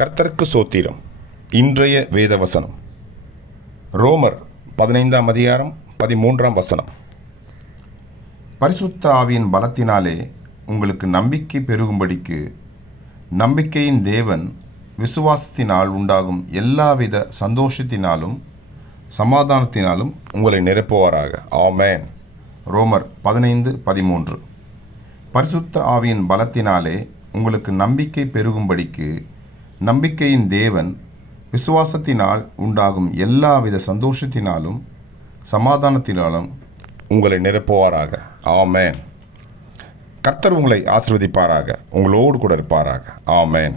கர்த்தருக்கு சோத்திரம். இன்றைய வேதவசனம் ரோமர் 15ஆம் அதிகாரம் 13ஆம் வசனம். பரிசுத்த ஆவியின் பலத்தினாலே உங்களுக்கு நம்பிக்கை பெருகும்படிக்கு நம்பிக்கையின் தேவன் விசுவாசத்தினால் உண்டாகும் எல்லாவித சந்தோஷத்தினாலும் சமாதானத்தினாலும் உங்களை நிரப்புவாராக. ஆமென். ரோமர் 15:13. பரிசுத்த ஆவியின் பலத்தினாலே உங்களுக்கு நம்பிக்கை பெருகும்படிக்கு நம்பிக்கையின் தேவன் விசுவாசத்தினால் உண்டாகும் எல்லாவித சந்தோஷத்தினாலும் சமாதானத்தினாலும் உங்களை நிரப்புவாராக. ஆமென். கர்த்தர் உங்களை ஆசீர்வதிப்பாராக. உங்களோடு கூட இருப்பாராக. ஆமென்.